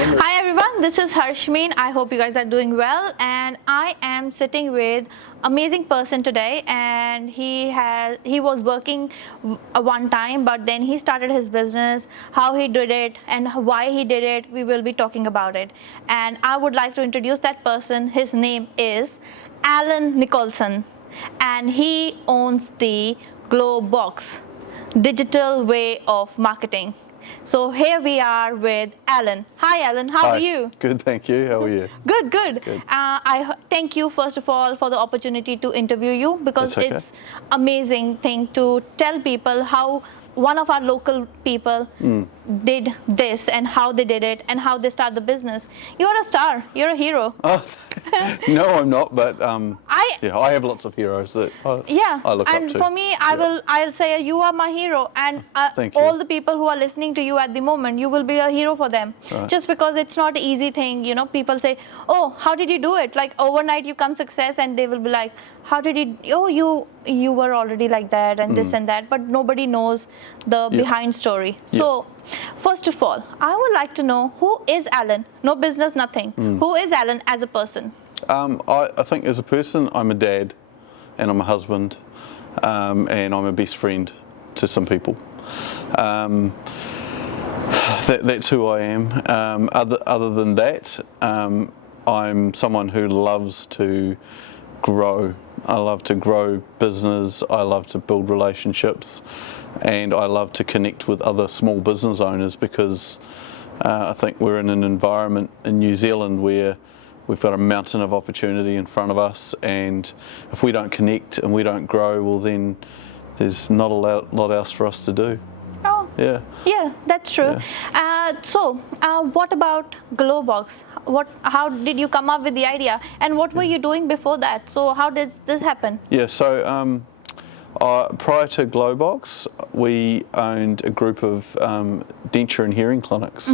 Hi everyone, this is Harshmeen. I hope you guys are doing well, and I am sitting with amazing person today, and he was working one time, but then he started his business, how he did it and why he did it. We will be talking about it, and I would like to introduce that person. His name is Allan Nicholson, and he owns the Globox digital way of marketing. So here we are with Allan. Hi Allan, how are you? Good, thank you. How are you? Good, good. I thank you first of all for the opportunity to interview you, because That's okay. it's amazing thing to tell people how one of our local people did this and how they did it and how they start the business. You're a star. You're a hero. Oh, no, I'm not, but I have lots of heroes that I look up and to. for me, I'll say you are my hero, and Thank you. all the people who are listening to you at the moment, you will be a hero for them. Right. Just because it's not an easy thing, you know. People say, "Oh, how did you do it?" Like overnight, you come success, and they will be like, "How did you? Oh, you were already like that, and this and that." But nobody knows the behind story. So, first of all, I would like to know, who is Allan? No business, nothing. Who is Allan as a person? I think as a person, I'm a dad, and I'm a husband, and I'm a best friend to some people. That's who I am. Other than that, I'm someone who loves to grow. I love to grow business. I love to build relationships, and I love to connect with other small business owners, because I think we're in an environment in New Zealand where we've got a mountain of opportunity in front of us, and if we don't connect and we don't grow, well then there's not a lot else for us to do. Oh, yeah, that's true. Yeah. What about Globox? How did you come up with the idea, and what were you doing before that? So how did this happen? Yeah, so prior to Globox, we owned a group of denture and hearing clinics.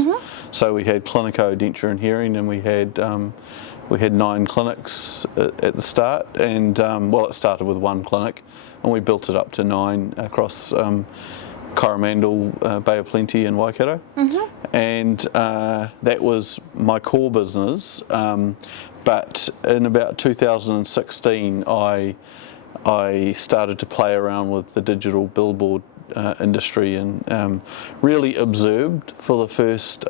So we had Clinico Denture and Hearing, and we had 9 clinics at the start, and well, it started with 1 clinic, and we built it up to 9 across Coromandel, Bay of Plenty, and Waikato. And that was my core business. But in about 2016, I started to play around with the digital billboard industry, and really observed for the first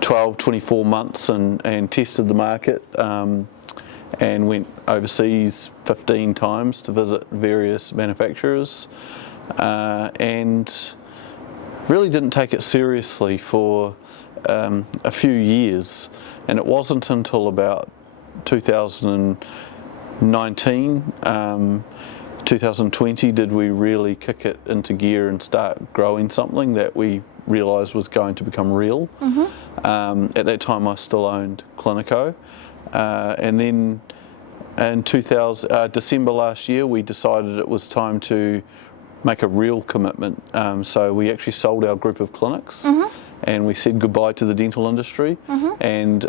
12, 24 months and tested the market, and went overseas 15 times to visit various manufacturers, and really didn't take it seriously for a few years. And it wasn't until about 2019, 2020 did we really kick it into gear and start growing something that we realised was going to become real. At that time I still owned Clinico, and then in December last year we decided it was time to make a real commitment. So we actually sold our group of clinics, and we said goodbye to the dental industry, and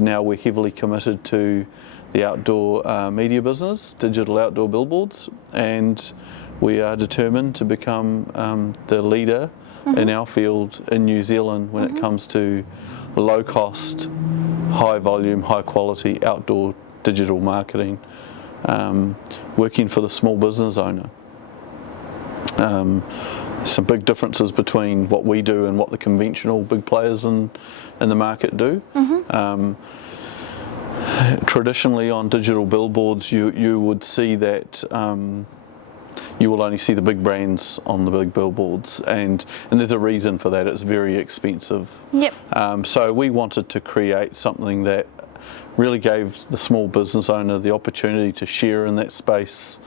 now we're heavily committed to the outdoor media business, digital outdoor billboards, and we are determined to become the leader in our field in New Zealand when it comes to low cost, high volume, high quality outdoor digital marketing, working for the small business owner. Some big differences between what we do and what the conventional big players in the market do. Traditionally on digital billboards, you would see that you will only see the big brands on the big billboards, and there's a reason for that. It's very expensive. So we wanted to create something that really gave the small business owner the opportunity to share in that space,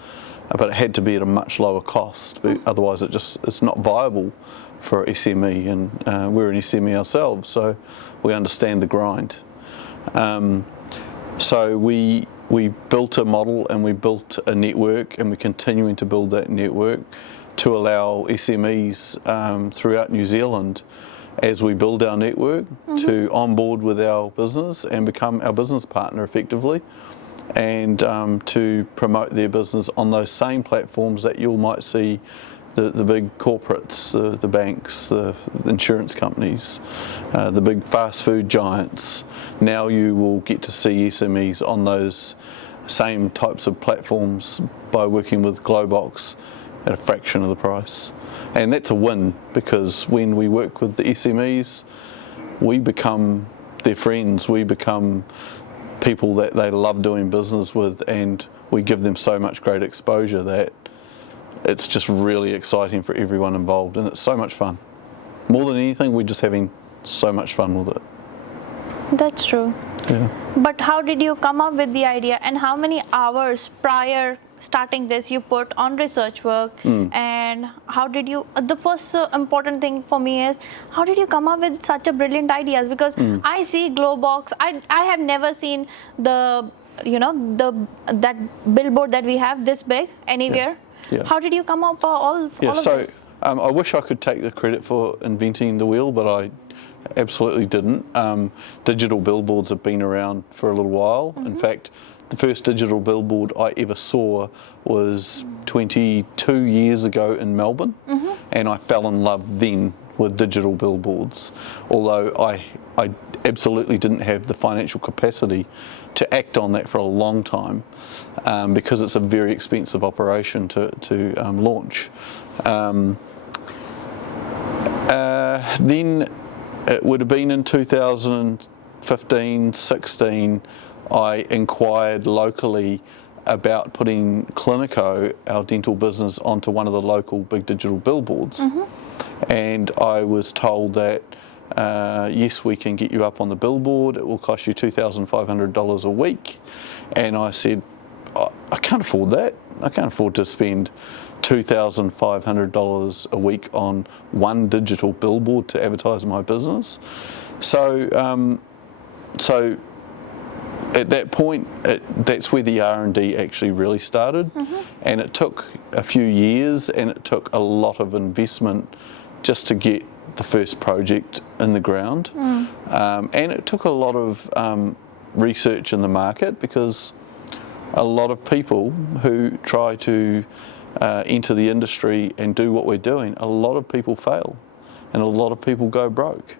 but it had to be at a much lower cost. Otherwise it's not viable for SME, and we're an SME ourselves, so we understand the grind. So we built a model, and we built a network, and we're continuing to build that network to allow SMEs throughout New Zealand, as we build our network, to onboard with our business and become our business partner effectively, and to promote their business on those same platforms that you might see the big corporates, the banks, the insurance companies, the big fast food giants. Now you will get to see SMEs on those same types of platforms by working with Globox at a fraction of the price. And that's a win, because when we work with the SMEs, we become their friends, we become people that they love doing business with, and we give them so much great exposure that it's just really exciting for everyone involved, and it's so much fun. More than anything, we're just having so much fun with it. That's true. Yeah. But how did you come up with the idea, and how many hours prior starting this you put on research work? And how did you, the first important thing for me is, how did you come up with such a brilliant ideas? Because I see Globox, I have never seen the, that billboard that we have this big anywhere. Yeah. How did you come up all of this? I wish I could take the credit for inventing the wheel, but I absolutely didn't. Digital billboards have been around for a little while. In fact, the first digital billboard I ever saw was 22 years ago in Melbourne, and I fell in love then with digital billboards, although I absolutely didn't have the financial capacity to act on that for a long time, because it's a very expensive operation to launch. Then it would have been in 2015, 16, I inquired locally about putting Clinico, our dental business, onto one of the local big digital billboards. And I was told that, yes, we can get you up on the billboard, it will cost you $2,500 a week. And I said, I can't afford that. I can't afford to spend $2,500 a week on one digital billboard to advertise my business. So at that point, that's where the R&D actually really started. And it took a few years, and it took a lot of investment just to get the first project in the ground. And it took a lot of research in the market, because a lot of people who try to enter the industry and do what we're doing, a lot of people fail, and a lot of people go broke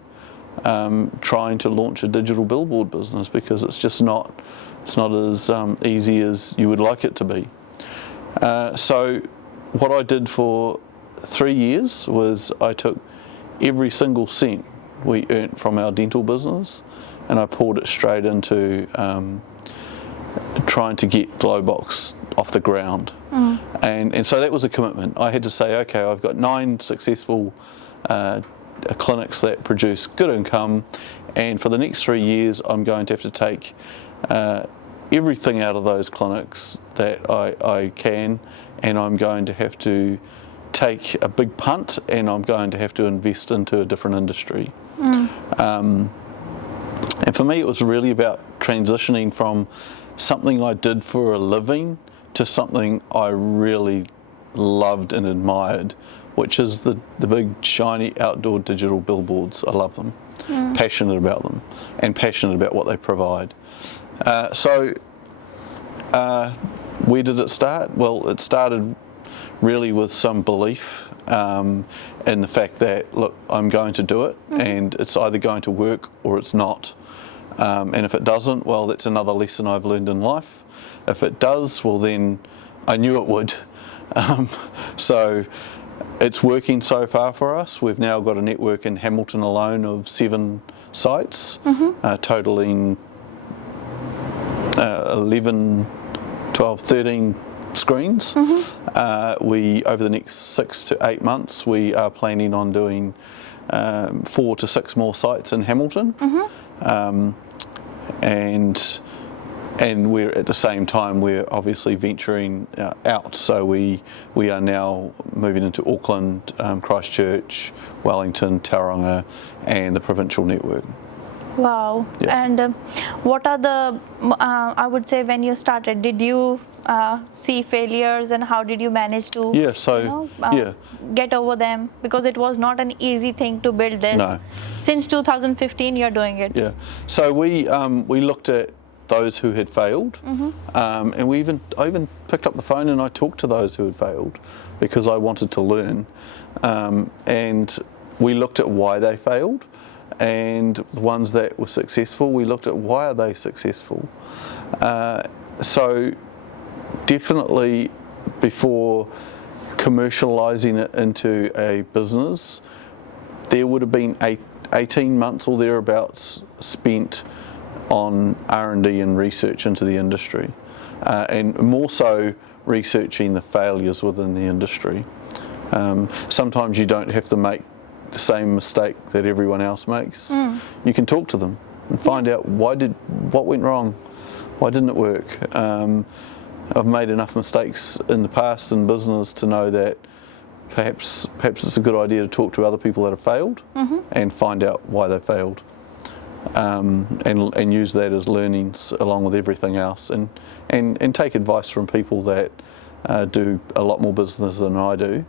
trying to launch a digital billboard business, because it's just not as easy as you would like it to be. So what I did for 3 years was I took every single cent we earned from our dental business, and I poured it straight into trying to get Globox off the ground. And so that was a commitment. I had to say, okay, I've got 9 successful clinics that produce good income, and for the next 3 years I'm going to have to take everything out of those clinics that I can, and I'm going to have to take a big punt, and I'm going to have to invest into a different industry. And for me, it was really about transitioning from something I did for a living to something I really loved and admired, which is the big shiny outdoor digital billboards. I love them, passionate about them, and passionate about what they provide. So where did it start? Well, it started really with some belief in the fact that, look, I'm going to do it, and it's either going to work or it's not. And if it doesn't, well, that's another lesson I've learned in life. If it does, well, then I knew it would. So it's working so far for us. We've now got a network in Hamilton alone of 7 sites, totaling 11, 12, 13 screens. We, over the next 6 to 8 months, we are planning on doing 4 to 6 more sites in Hamilton. And we're at the same time, we're obviously venturing out. So we are now moving into Auckland, Christchurch, Wellington, Tauranga, and the provincial network. Wow. Yeah. And what are the, I would say, when you started, did you see failures, and how did you manage to get over them? Because it was not an easy thing to build this. No. Since 2015 you're doing it. Yeah. So we looked at those who had failed, and I even picked up the phone and I talked to those who had failed because I wanted to learn, and we looked at why they failed, and the ones that were successful, we looked at why are they successful. So definitely before commercialising it into a business, there would have been 18 months or thereabouts spent on R&D and research into the industry, and more so researching the failures within the industry. Sometimes you don't have to make the same mistake that everyone else makes. You can talk to them and find out what went wrong, why didn't it work. I've made enough mistakes in the past in business to know that perhaps it's a good idea to talk to other people that have failed and find out why they failed, and use that as learnings along with everything else, and take advice from people that do a lot more business than I do,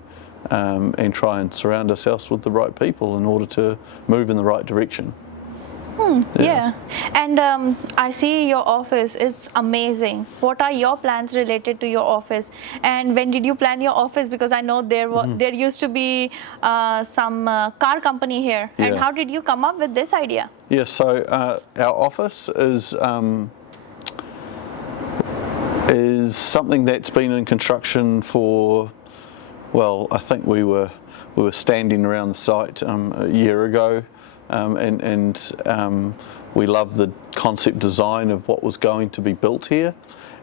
and try and surround ourselves with the right people in order to move in the right direction. Yeah. And I see your office, it's amazing. What are your plans related to your office, and when did you plan your office? Because I know there used to be some car company here, and how did you come up with this idea? Yeah, so our office is something that's been in construction for, well, I think we were standing around the site a year ago. We loved the concept design of what was going to be built here,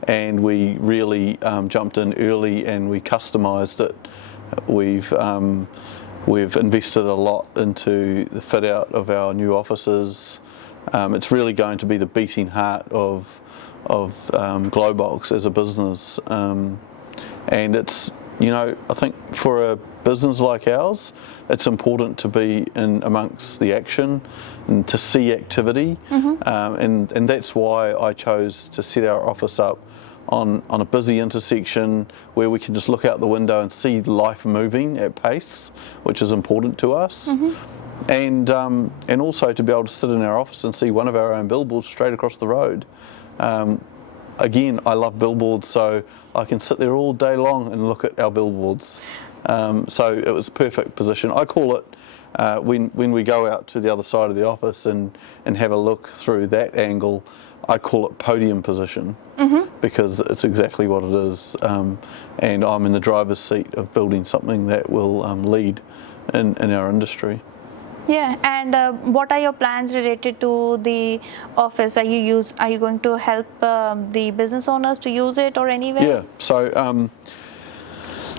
and we really jumped in early and we customised it. We've invested a lot into the fit out of our new offices. It's really going to be the beating heart of Globox as a business, and it's, you know, I think for a business like ours, it's important to be in amongst the action and to see activity, and that's why I chose to set our office up on a busy intersection where we can just look out the window and see life moving at pace, which is important to us. And also to be able to sit in our office and see one of our own billboards straight across the road. Again, I love billboards, so I can sit there all day long and look at our billboards. So it was a perfect position. I call it, when we go out to the other side of the office and have a look through that angle, I call it podium position, because it's exactly what it is. And I'm in the driver's seat of building something that will lead in our industry. Yeah, and what are your plans related to the office? Are you going to help the business owners to use it or anywhere? Yeah,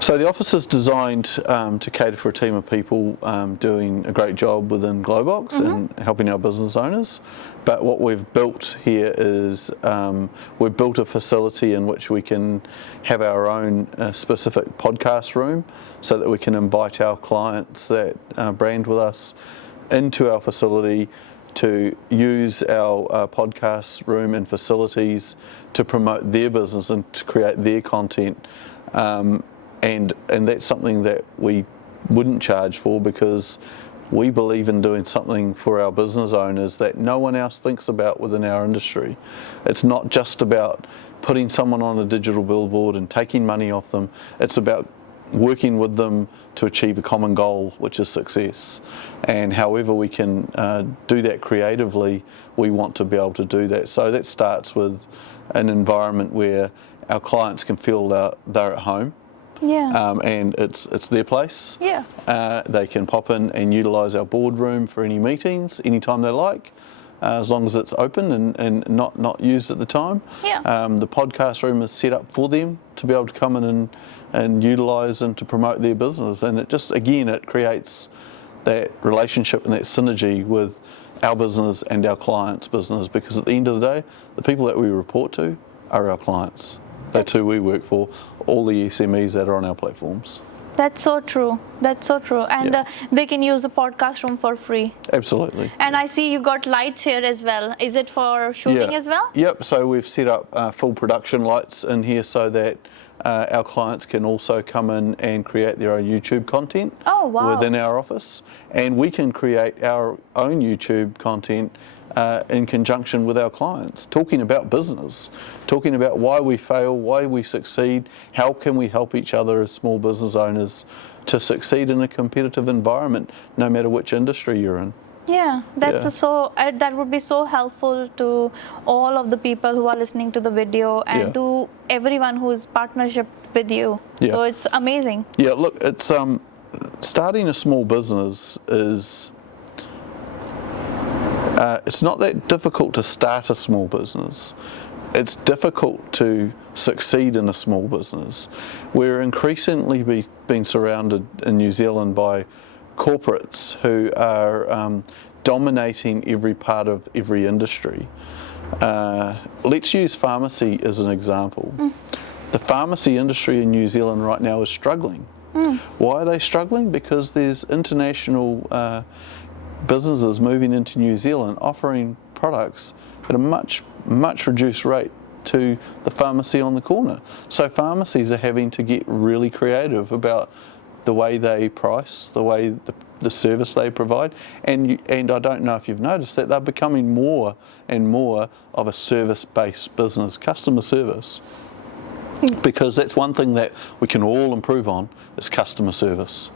so the office is designed to cater for a team of people doing a great job within Globox and helping our business owners. But what we've built here is we've built a facility in which we can have our own specific podcast room, so that we can invite our clients that brand with us into our facility to use our podcast room and facilities to promote their business and to create their content. And that's something that we wouldn't charge for, because we believe in doing something for our business owners that no one else thinks about within our industry. It's not just about putting someone on a digital billboard and taking money off them. It's about working with them to achieve a common goal, which is success. And however we can do that creatively, we want to be able to do that. So that starts with an environment where our clients can feel they're at home. And it's their place. They can pop in and utilise our boardroom for any meetings anytime they like, as long as it's open and not used at the time. The podcast room is set up for them to be able to come in and utilise and to promote their business, and it just, again, it creates that relationship and that synergy with our business and our clients' business, because at the end of the day, the people that we report to are our clients. That's who we work for, all the SMEs that are on our platforms. That's so true. That's so true. And they can use the podcast room for free. Absolutely. And I see you got lights here as well. Is it for shooting as well? Yep. So we've set up full production lights in here so that our clients can also come in and create their own YouTube content within our office. And we can create our own YouTube content in conjunction with our clients, talking about business, talking about why we fail, why we succeed, how can we help each other as small business owners to succeed in a competitive environment, no matter which industry you're in. Yeah, that would be so helpful to all of the people who are listening to the video and to everyone who is partnership with you. So it's amazing. Yeah, look, it's starting a small business is it's not that difficult to start a small business. It's difficult to succeed in a small business. We're increasingly being surrounded in New Zealand by corporates who are dominating every part of every industry. Let's use pharmacy as an example. The pharmacy industry in New Zealand right now is struggling. Why are they struggling? Because there's international businesses moving into New Zealand offering products at a much reduced rate to the pharmacy on the corner. So pharmacies are having to get really creative about the way they price, the way the service they provide, and I don't know if you've noticed that they're becoming more and more of a service-based business, customer service, because that's one thing that we can all improve on is customer service,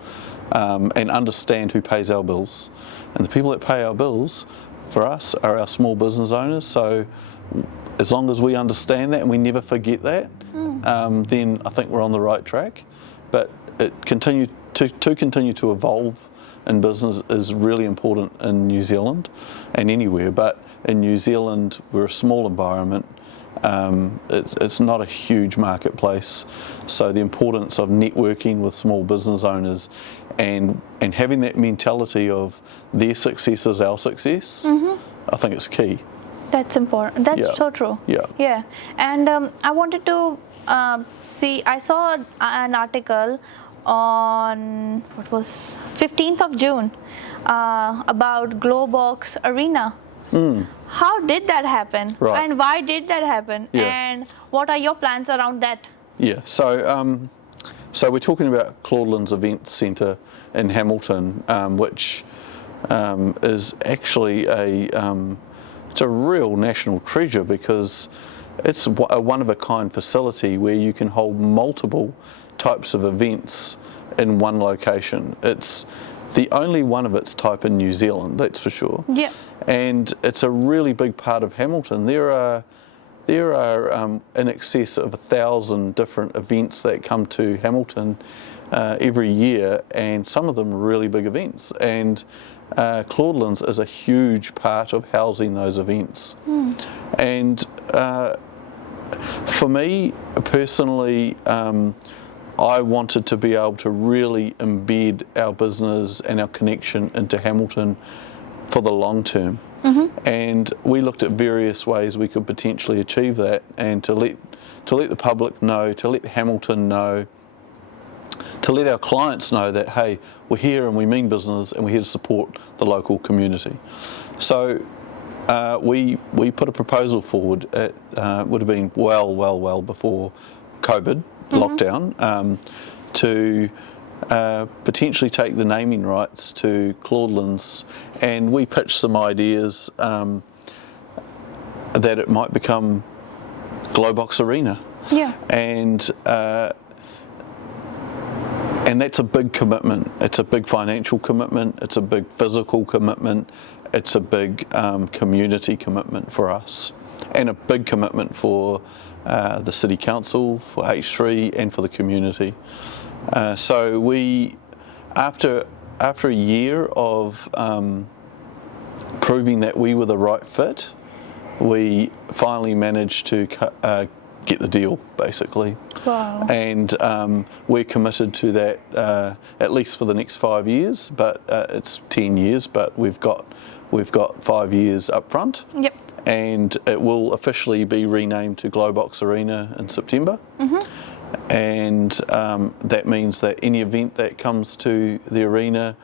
and understand who pays our bills, and the people that pay our bills for us are our small business owners. So as long as we understand that and we never forget that, then I think we're on the right track. But it continue to evolve in business is really important in New Zealand and anywhere, but in New Zealand we're a small environment. It's not a huge marketplace, so the importance of networking with small business owners and having that mentality of their success is our success, I think it's key. That's important. That's so true. Yeah. And I wanted to I saw an article on, 15th of June about Globox Arena. How did that happen? Right. And why did that happen? And what are your plans around that? Yeah, so we're talking about Claudelands Event Centre in Hamilton, which is actually it's a real national treasure because it's a one-of-a-kind facility where you can hold multiple types of events in one location. It's the only one of its type in New Zealand, that's for sure. Yeah. And it's a really big part of Hamilton. There are in excess of 1,000 different events that come to Hamilton every year, and some of them are really big events. And Claudelands is a huge part of housing those events. And for me personally, I wanted to be able to really embed our business and our connection into Hamilton for the long term. And we looked at various ways we could potentially achieve that, and to let the public know, to let Hamilton know, to let our clients know that, hey, we're here and we mean business and we're here to support the local community. So we put a proposal forward. It would have been well before COVID lockdown, to potentially take the naming rights to Claudelands, and we pitched some ideas that it might become Globox Arena. Yeah. And that's a big commitment. It's a big financial commitment. It's a big physical commitment. It's a big community commitment for us, and a big commitment for the City Council, for H3, and for the community. So we, after a year of proving that we were the right fit, we finally managed to get the deal, basically. Wow. And we're committed to that at least for the next 5 years, but it's 10 years, but we've got 5 years up front. Yep. And it will officially be renamed to Globox Arena in September. And that means that any event that comes to the arena,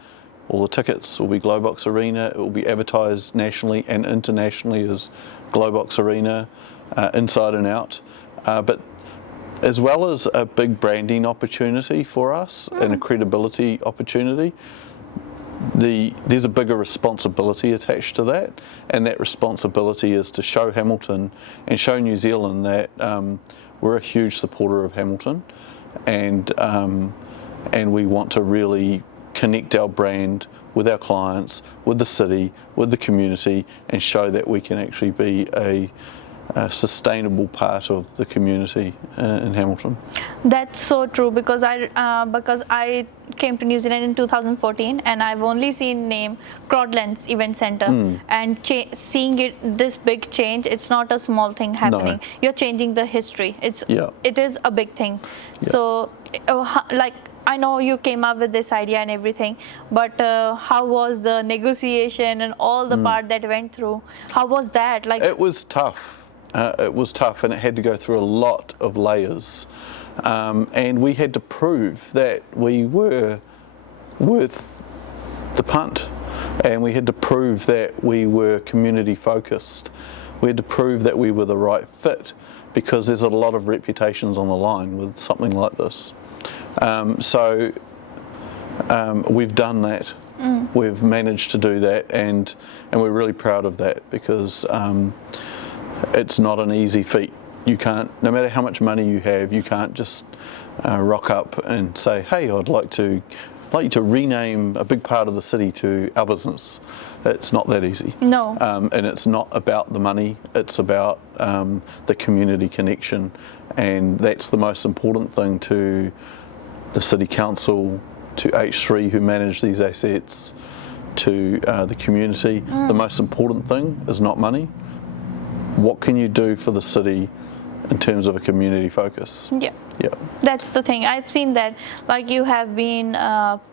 all the tickets will be Globox Arena. It will be advertised nationally and internationally as Globox Arena, inside and out. But as well as a big branding opportunity for us and a credibility opportunity, there's a bigger responsibility attached to that, and that responsibility is to show Hamilton and show New Zealand that we're a huge supporter of Hamilton, and we want to really connect our brand with our clients, with the city, with the community, and show that we can actually be a sustainable part of the community in Hamilton. That's so true, because I came to New Zealand in 2014 and I've only seen name Claudelands Event Center, and seeing this big change, it's not a small thing happening. No. You're changing the history. It is a big thing. Yeah. So like, I know you came up with this idea and everything, but how was the negotiation and all the part that went through? How was that? Like, it was tough. It was tough, and it had to go through a lot of layers, and we had to prove that we were worth the punt, and we had to prove that we were community focused. We had to prove that we were the right fit, because there's a lot of reputations on the line with something like this. So we've done that. We've managed to do that, and we're really proud of that, because it's not an easy feat. You can't, no matter how much money you have, you can't just rock up and say, hey, I'd like to rename a big part of the city to our business. It's not that easy. No. And it's not about the money, it's about the community connection, and that's the most important thing to the City Council, to H3 who manage these assets, to the community. The most important thing is not money. What can you do for the city in terms of a community focus? Yeah. That's the thing. I've seen that, like, you have been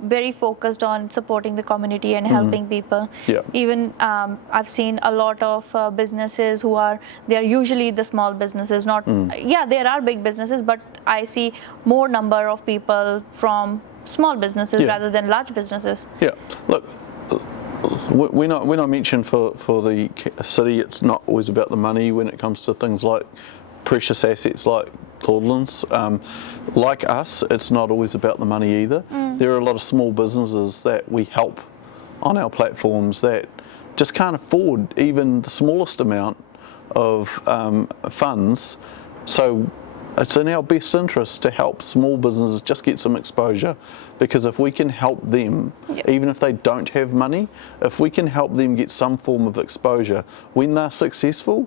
very focused on supporting the community and helping people. Yeah. Even I've seen a lot of businesses they are usually the small businesses, not, yeah, there are big businesses, but I see more number of people from small businesses rather than large businesses. Yeah. Look, when I mention for the city, it's not always about the money when it comes to things like precious assets like Claudelands. Like us, it's not always about the money either. There are a lot of small businesses that we help on our platforms that just can't afford even the smallest amount of funds. So it's in our best interest to help small businesses just get some exposure, because if we can help them, even if they don't have money, if we can help them get some form of exposure, when they're successful,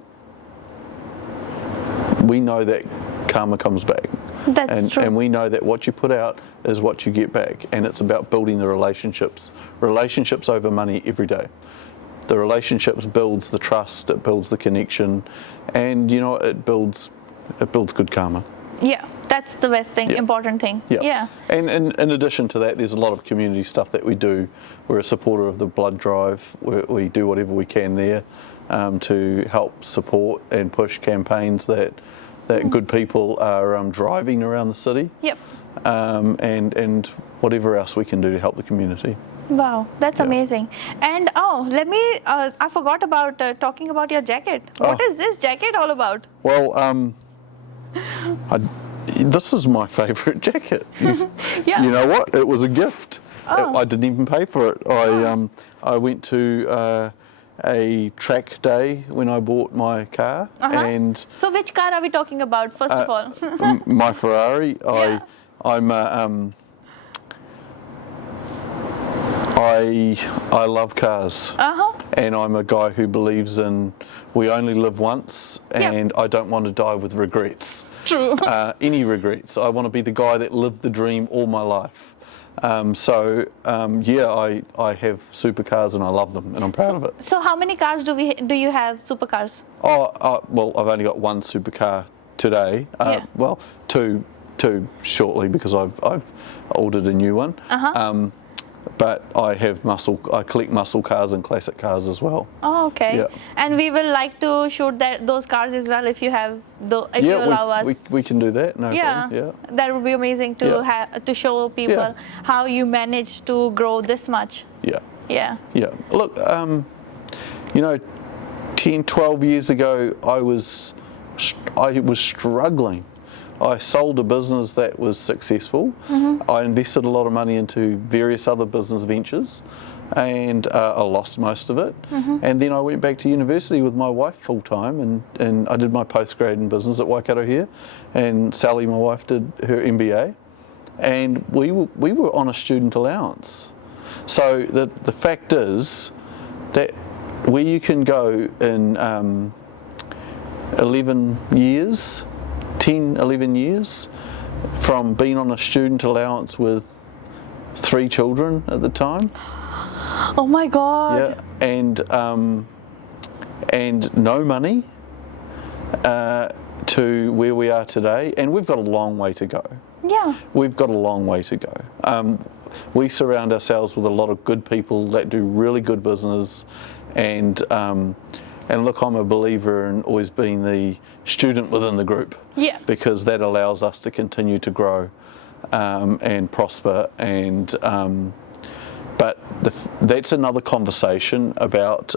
we know that karma comes back. That's true. And we know that what you put out is what you get back, and it's about building the relationships over money every day. The relationships builds the trust, it builds the connection, and it builds good karma. Yeah, that's the best thing, important thing. Yeah. And in addition to that, there's a lot of community stuff that we do. We're a supporter of the blood drive. We do whatever we can there to help support and push campaigns that good people are driving around the city. Yep. And whatever else we can do to help the community. Wow, that's amazing. And let me, I forgot about talking about your jacket. What is this jacket all about? Well, this is my favourite jacket. Yeah. You know what? It was a gift. I didn't even pay for it. I went to a track day when I bought my car, and so which car are we talking about first of all? My Ferrari. I love cars, and I'm a guy who believes in we only live once, and I don't want to die with regrets. True. Any regrets. I want to be the guy that lived the dream all my life. I have supercars and I love them, and I'm proud of it. So how many cars do you have, supercars? Well, I've only got one supercar today. Well, two shortly, because I've ordered a new one. But I collect muscle cars and classic cars as well. Oh, okay. Yeah. And we will like to shoot those cars as well if you have you allow us. We can do that. No problem. Yeah. That would be amazing to show people how you managed to grow this much. Yeah. Look, 10, 12 years ago, I was struggling. I sold a business that was successful. I invested a lot of money into various other business ventures, and I lost most of it. And then I went back to university with my wife full time, and I did my postgrad in business at Waikato here, and Sally, my wife, did her MBA, and we were on a student allowance. So the fact is that where you can go in 11 years, 10, 11 years, from being on a student allowance with 3 children at the time. Oh my God. Yeah, and no money to where we are today, and we've got a long way to go. Yeah. We've got a long way to go. We surround ourselves with a lot of good people that do really good business, and look, I'm a believer in always being the student within the group. Yeah. Because that allows us to continue to grow and prosper, and but that's another conversation about.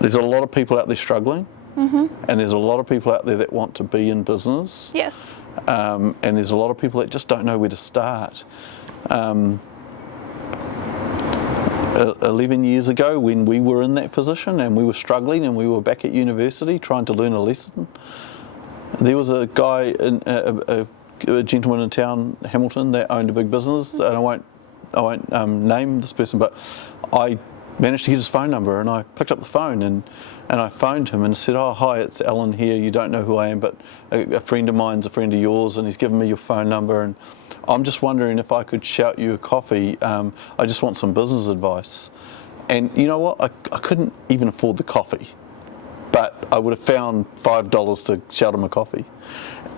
There's a lot of people out there struggling, and there's a lot of people out there that want to be in business. Yes. And there's a lot of people that just don't know where to start. 11 years ago, when we were in that position and we were struggling and we were back at university trying to learn a lesson, there was a guy, a gentleman in town, Hamilton, that owned a big business, and I won't name this person, but I managed to get his phone number, and I picked up the phone and I phoned him and said, "Oh, hi, it's Allan here. You don't know who I am, but a friend of mine's a friend of yours, and he's given me your phone number, and I'm just wondering if I could shout you a coffee. I just want some business advice." And you know what? I couldn't even afford the coffee, but I would have found $5 to shout him a coffee.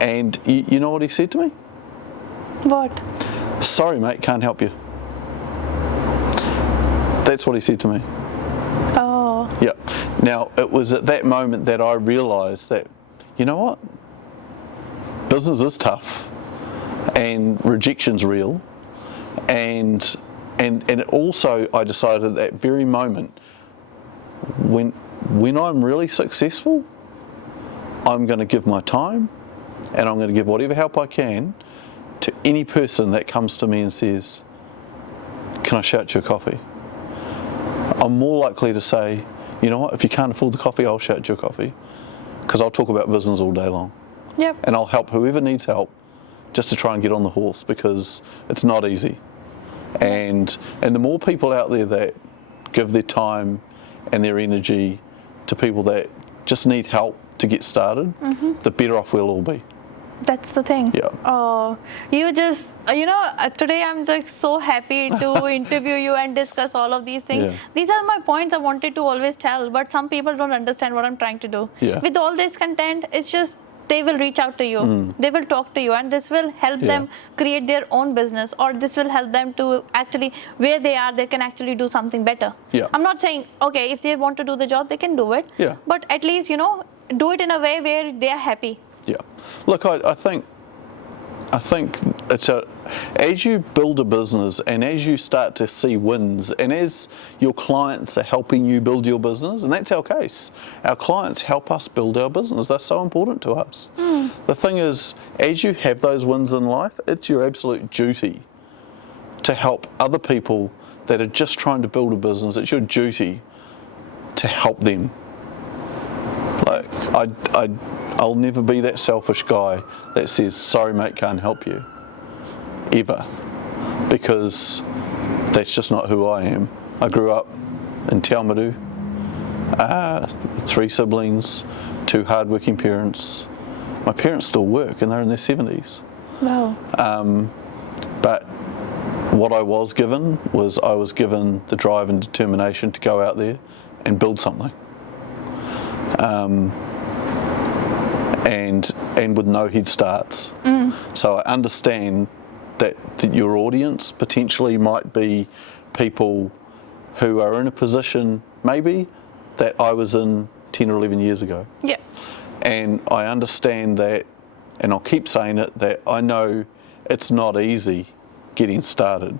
And you know what he said to me? What? "Sorry, mate, can't help you." That's what he said to me. Oh. Yeah. Now, it was at that moment that I realised that, you know what? Business is tough, and rejection's real, and also I decided at that very moment, when I'm really successful, I'm going to give my time, and I'm going to give whatever help I can to any person that comes to me and says, "Can I shout you a coffee?" I'm more likely to say, "You know what, if you can't afford the coffee, I'll shout you a coffee," because I'll talk about business all day long. Yep. And I'll help whoever needs help just to try and get on the horse, because it's not easy. And the more people out there that give their time and their energy to people that just need help to get started, the better off we'll all be. That's the thing. Yeah. Oh, you just, today I'm like so happy to interview you and discuss all of these things. Yeah. These are my points I wanted to always tell, but some people don't understand what I'm trying to do. Yeah. With all this content, it's just, they will reach out to you, they will talk to you, and this will help them create their own business, or this will help them to actually, where they are, they can actually do something better. Yeah. I'm not saying, okay, if they want to do the job, they can do it. Yeah. But at least, do it in a way where they are happy. Yeah. Look, I think it's as you build a business, and as you start to see wins, and as your clients are helping you build your business, and that's our case. Our clients help us build our business. They're so important to us. The thing is, as you have those wins in life, it's your absolute duty to help other people that are just trying to build a business. It's your duty to help them. Like, I'll never be that selfish guy that says, "Sorry, mate, can't help you," ever, because that's just not who I am. I grew up in Te Awamutu, 3 siblings, 2 hard-working parents. My parents still work, and they're in their 70s. Wow. But what I was given the drive and determination to go out there and build something. And with no head starts. So I understand that your audience potentially might be people who are in a position maybe that I was in 10 or 11 years ago. Yeah. And I understand that, and I'll keep saying it, that I know it's not easy getting started.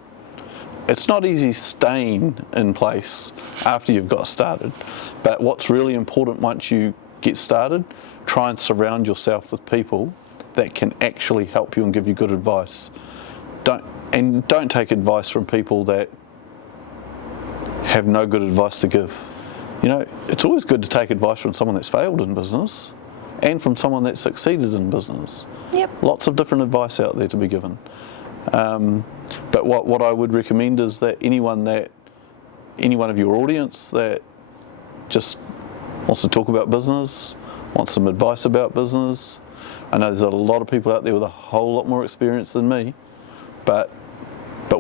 It's not easy staying in place after you've got started. But what's really important once you get started, try and surround yourself with people that can actually help you and give you good advice. Don't take advice from people that have no good advice to give. You know, it's always good to take advice from someone that's failed in business and from someone that's succeeded in business. Yep. Lots of different advice out there to be given. But what I would recommend is that any one of your audience that just wants to talk about business, wants some advice about business. I know there's a lot of people out there with a whole lot more experience than me, but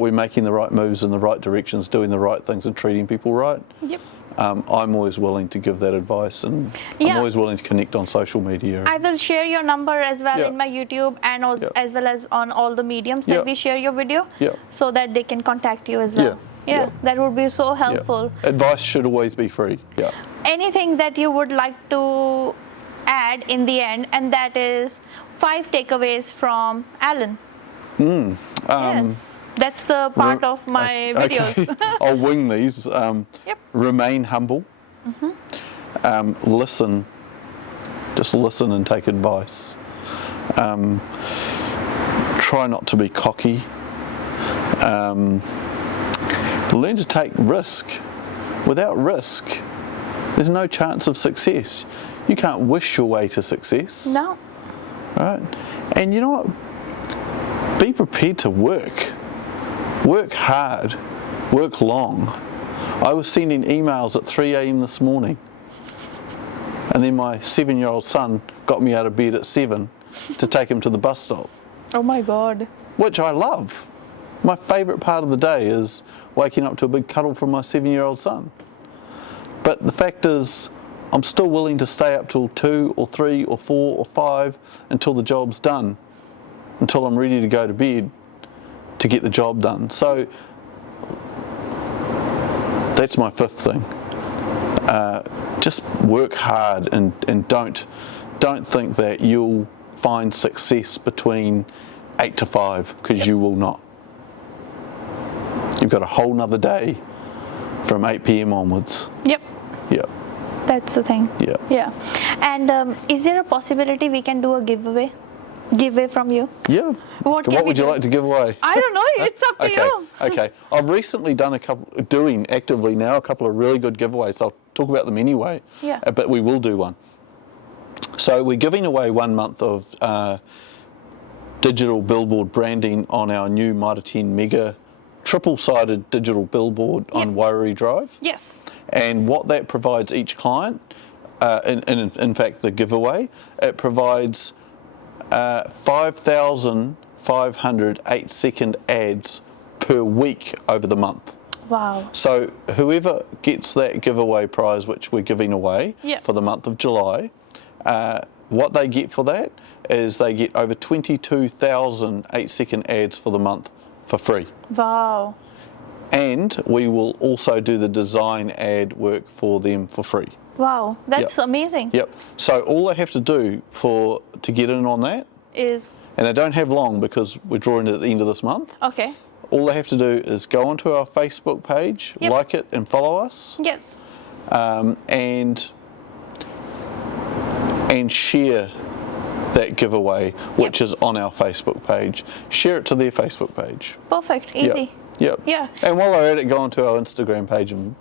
we're making the right moves in the right directions, doing the right things and treating people right. Yep. I'm always willing to give that advice, and I'm always willing to connect on social media. I will share your number as well in my YouTube and also as well as on all the mediums that we share your video, so that they can contact you as well. Yeah, that would be so helpful. Advice should always be free. Yeah. Anything that you would like to add in the end, and that is 5 takeaways from Allan. Yes, that's the part of my videos. Okay. I'll wing these. Remain humble. Listen. Just listen and take advice. Try not to be cocky. Learn to take risk. Without risk, there's no chance of success. You can't wish your way to success. No. Right? And you know what? Be prepared to work. Work hard. Work long. I was sending emails at 3 a.m. this morning, and then my 7-year-old son got me out of bed at 7 to take him to the bus stop. Oh my God. Which I love. My favourite part of the day is waking up to a big cuddle from my 7-year-old son. But the fact is, I'm still willing to stay up till 2 or 3 or 4 or 5 until the job's done, until I'm ready to go to bed to get the job done. So that's my 5th thing. Just work hard and don't think that you'll find success between 8 to 5, because you will not. You've got a whole nother day from 8 p.m. onwards. Yep. Yep. That's the thing. Yeah. Yeah. And is there a possibility we can do a giveaway from you? Yeah. What would you like to give away? I don't know. It's up to you. Okay. I've recently done doing actively now a couple of really good giveaways. I'll talk about them anyway. Yeah. But we will do one. So we're giving away 1 month of digital billboard branding on our new Mitre 10 Mega triple-sided digital billboard on Wairiri Drive. Yes. And what that provides each client, in fact the giveaway, it provides 5,500 8-second ads per week over the month. Wow. So whoever gets that giveaway prize, which we're giving away for the month of July, what they get for that is they get over 22,000 8-second ads for the month for free. Wow. And we will also do the design ad work for them for free. Wow, that's amazing. Yep. So all they have to do to get in on that is, and they don't have long because we're drawing it at the end of this month. Okay. All they have to do is go onto our Facebook page, like it and follow us. Yes. And share that giveaway, which is on our Facebook page. Share it to their Facebook page. Perfect. Easy. Yep. Yeah. And while they're at it, go onto our Instagram page and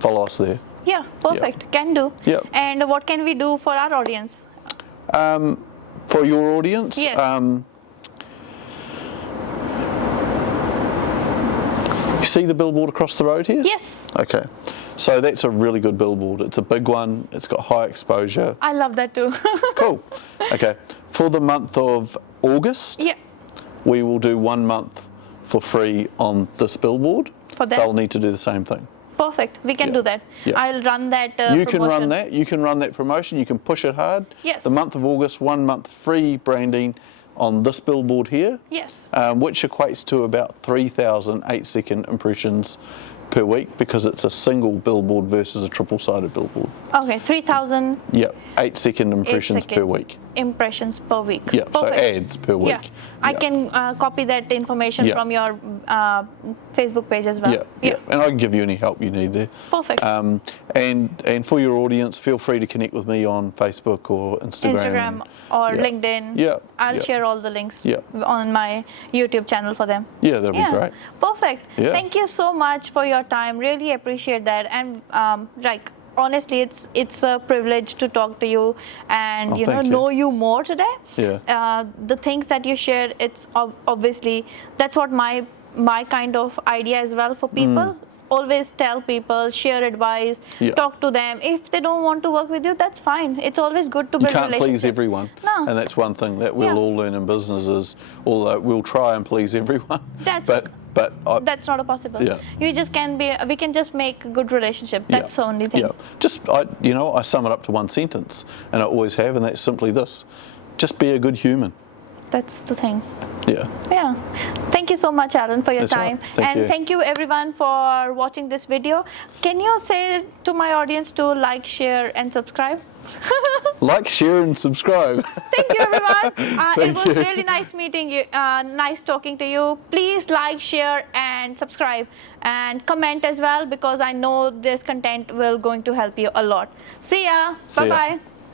follow us there. Yeah, perfect. Yep. Can do. Yep. And what can we do for our audience? For your audience? Yes. You see the billboard across the road here? Yes. Okay. So that's a really good billboard. It's a big one. It's got high exposure. I love that too. Cool. Okay. For the month of August, we will do 1 month for free on this billboard. For them? They'll need to do the same thing. Perfect. We can do that. I'll run that You promotion. can run that. You can run that promotion. You can push it hard. Yes. The month of August, 1 month free branding on this billboard here. Yes. Which equates to about 3,000 8-second impressions per week, because it's a single billboard versus a triple-sided billboard. Okay, 3,000. Yep, 8-second impressions per week. impressions per week. Yeah, so Perfect. ads per week. Yeah, I can copy that information Yeah. from your Facebook page as well. Yeah, and I can give you any help you need there. Perfect. And for your audience, feel free to connect with me on Facebook or Instagram or Yeah. LinkedIn. Yeah, I'll yeah. share all the links Yeah. on my YouTube channel for them. Yeah, that'll be great. Perfect. Yeah. Thank you so much for your time. Really appreciate that. And like honestly, it's a privilege to talk to you and thank you. know you more today. Yeah. The things that you shared, it's obviously that's what my kind of idea as well for people. Always tell people, share advice, Yeah. talk to them. If they don't want to work with you, that's fine. It's always good to You build can't please relationships. everyone. No. And that's one thing that we'll Yeah. all learn in business is, although we'll try and please everyone, That's- but That's not a possible. Yeah. We can just make a good relationship. That's the only thing. Yeah, just I sum it up to one sentence, and I always have, and that's simply this: just be a good human. That's the thing. Yeah. Yeah. Thank you so much, Allan, for your That's all time. right. Thank And you. thank you everyone for watching this video. Can you say to my audience to like, share, and subscribe? Like, share, and subscribe. Thank you, everyone. It Thank was you. really nice meeting you, nice talking to you. Please like, share, and subscribe, and comment as well, because I know this content will going to help you a lot. See ya. See ya. Bye-bye.